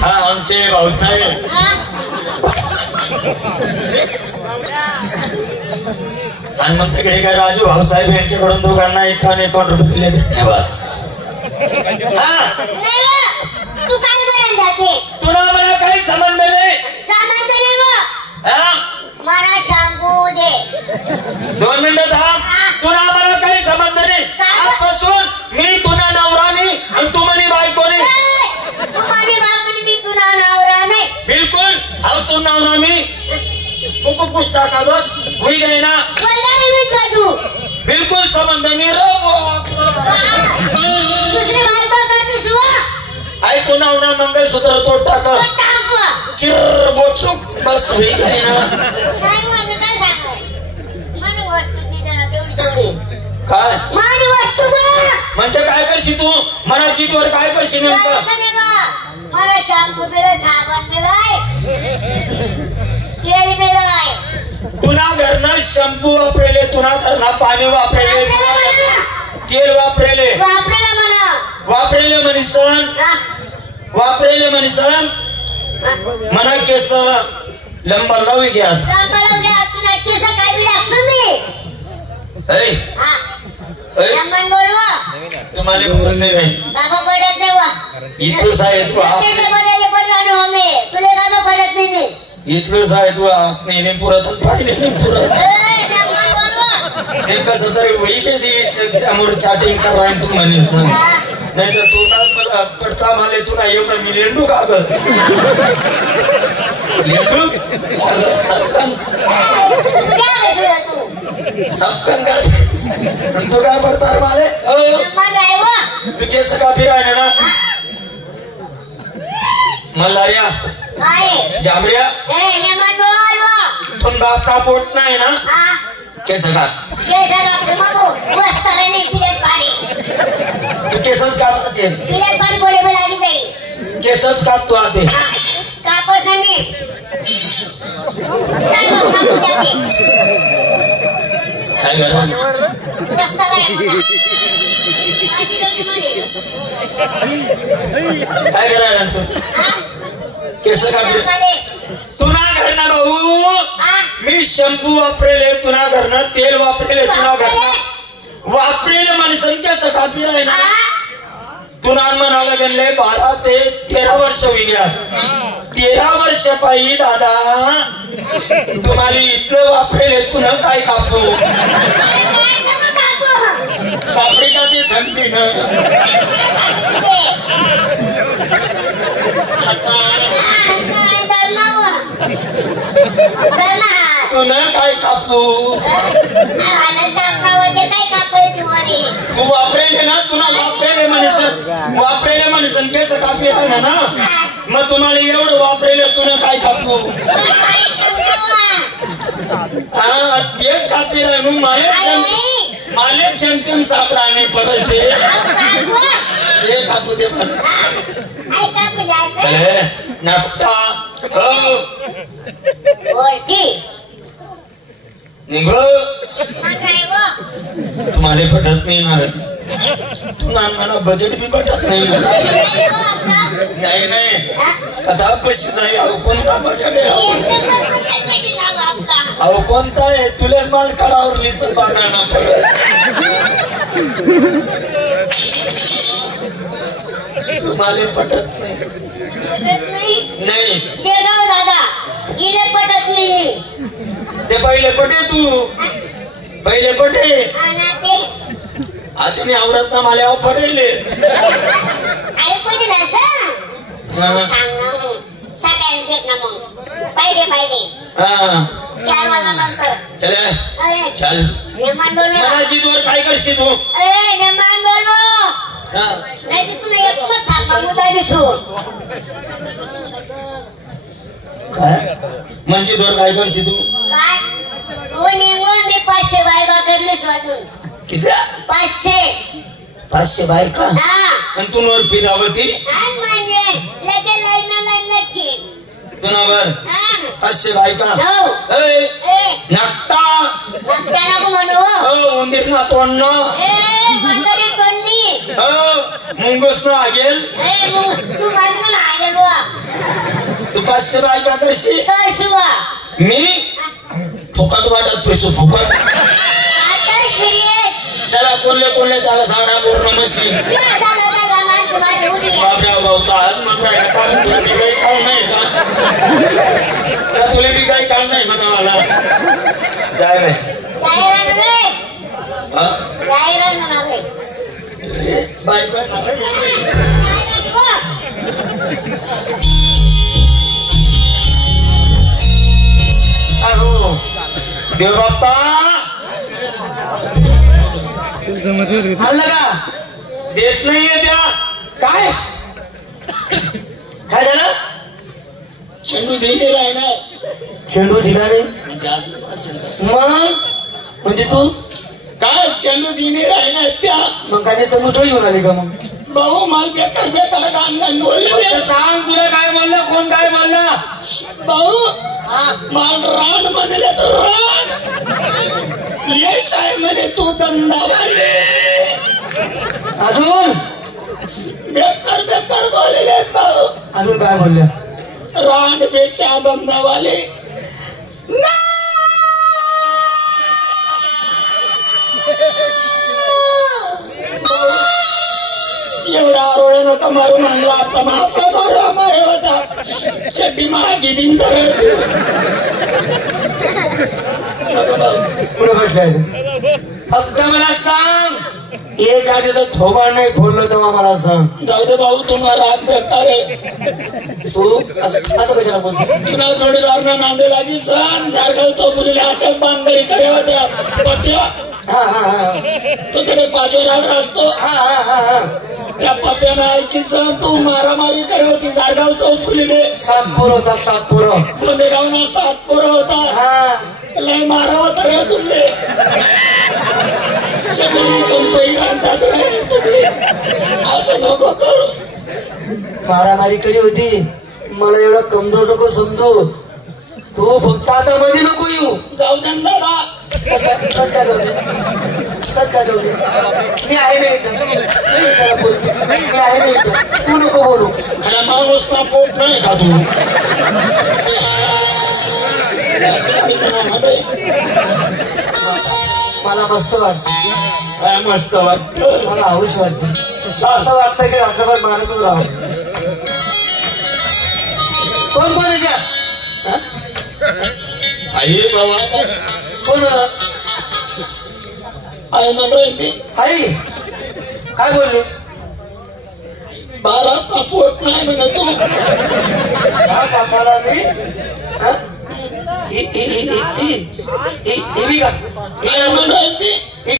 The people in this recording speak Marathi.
हा आमचे भाऊसाहेब आणि मग तिकडे काय राजू भाऊसाहेब यांच्याकडून दोघांना 51 रुपये दिले. धन्यवाद. तू काय म्हणाल जाते? तुला मला काही संबंध नाही. संबंध नाही मला सांगू दे. 2 मिनिटं थांब. तुला मला काही संबंध नाही. आजपासून मी तुला नवरा नाही आणि तू म्हणे बायको नाही. तू माझी बायको मी तुला नवरा नाही. बिलकुल. अब तू नवरा मी को पुछता का बस हुई गई ना. तू बिल्कुल संबंध नहीं रो. दुसरी बायको का दुसवा आई तू नवरा मंगळसूत्र तोड टाक. चिर बोचूक बस हुई गई ना. काय म्हणू काय सांगू मला वस्तू दे ना तेवढी काय माझी वस्तू म्हणजे काय करशील तू मनाची तोर काय करशील नेमकं. मला शॅम्पू दिला साबण दिलाय तेल दिलाय. तुना घरनं शॅम्पू वापरेले तुना घरनं पाणी वापरेले तेल वापरेले वापरेले मनीसन मना केस लंबा लावी घ्या. तुला केस काय बी लागतो मी तुम्हाला पडत नाही बाबा पडत नाही वा इथलंच आहे तू तुला बाबा पडत नाही. इथलंच आहे तू आत नाही पुरत पाहिले नाही पुरत. एक कसं तरी वही त्यामुळे चॅटिंग करा तू म्हणेस नाही तर तू ना मला पडता माले तुला एवढं मी लेंडू कागज लेंडू सपकन सपकन का तू काय पडता माले तू केस का फिरायला ना मलारिया जांभळ्या तुम बाप ना पोट नाही ना केस का तू केसच कापते केसच कापतो आते कापस नाही काय करा काय करायला तू केस कापते तुला घरना भाऊ मी शॅम्पू वापरेले तुला घरना तेल वापरेले तुला घरना वापरेले माणसं केस कापी राही ना तुला म्हणाला गेले 12 ते 13 वर्ष होईल 13 वर्ष पायी दादा तुम्हाला इतकं वापरेले तुला काय कापू सापडी का ते थंडी ना तुला काय कापू तू वापरेले ना तुला वापरेले म्हणसन केस कापी आहे ना मग तुम्हाला एवढं वापरेले तुला काय कापू हा तेच कापी राह मग माले जमतेम सापडा नाही पडते हे कापू दे पण चले नापटा निघ तुम्हाला पटत नाही ना तुला मला बजेट भी पटत नाही नाही कदा पैसे जाई अहो कोणता बजेट आहे अहो कोणता आहे तुलेच माल कडावर लिस्ट बघायला पडत तुम्हाला पटत नाही नाही ते पहिले पटे तू पहिले पटे आता मी आवडत ना मला ऑफर येईल चल मनाची तोर काय करशील तू काय म्हणजे दोर काय करशील तू काय 500 बायका करलीस वाजून किती 500 बायका आणि तू नवर पिदावती तुनावर 500 बायका नक्टा नको म्हणू उंदीर ना तोंड मुंगस न आगेल ए तू माझं ना आगे बुवा तू 500 बायका करशी काय शिवा मी फुकट वाटत पैसे फुकट आता फिरे त्याला कोणले चांगला सांगणार पूर्ण मशी दादा माणसं माझ्या उडी बाबऱ्या भाऊता आज म्हणताय का तुला बी काही काम नाही का तुला बी काही काम नाही म्हणा मला जाय नाही जायरा रे हा जायरा ना रे बाय बाय अहो देव बाप्पा आलं का देत नाहीये त्या काय काय झालं चेंडू दिले राहिला चेंडू दिला नाही मग म्हणजे तू काय चेंडू दिले राहिला त्या मग काय तर मुठो घेऊन आली का मग भाऊ माल बेकार काम नाही बोलले सांग तुला काय म्हणलं कोण काय म्हणलं भाऊ माल रान म्हणले तर रान यश आहे म्हणे तू धंदावाले अजून बेकार बोलले भाऊ अजून काय बोलल्या रान बेचा धंदावाले एवढा आरोळे नका मारून आणला आता मासा मारू मारे होता चड्डी मागी दिन पुढे बसलाय फक्त मला सांग एक आधी तर थोबाड नाही फोडलं तेव्हा मला सांग जाऊ दे भाऊ तुम्हाला राग बेकार आहे तू असं कशाला बोलतो तुला जोडीदार नांदे लागी सण झारगाव चौपुलीला अशाच बांधगडी करे होत्या पट्या तो तिकडे बाजूला असतो त्या पप्प्यानं ऐकी सण तू मारामारी करे होती झारगाव चौपुलीले सातपूर होता सातपूर कोंडेगाव ना सातपूर होता लय मारावं तर तुमले तुम्ही असं नको करू मारामारी करी होती मला एवढा कमजोर नको समजू तू फक्त आता मध्ये नको येऊ जाऊ दे दादा कस काय जाऊ दे मी आहे नाही इथं बोलते मी आहे नाही इथं तू नको बोलू खरा माणूस ना पोट नाही का तू मला मस्त वाटत मस्त वाटत मला हौस वाटत असं वाटतं की रात्रभर मारतच राहू कोण आई बाबा कोण आई म्हणतोय आई काय बोलली 12 वाजता पोट नाही म्हणे तू बापाला मी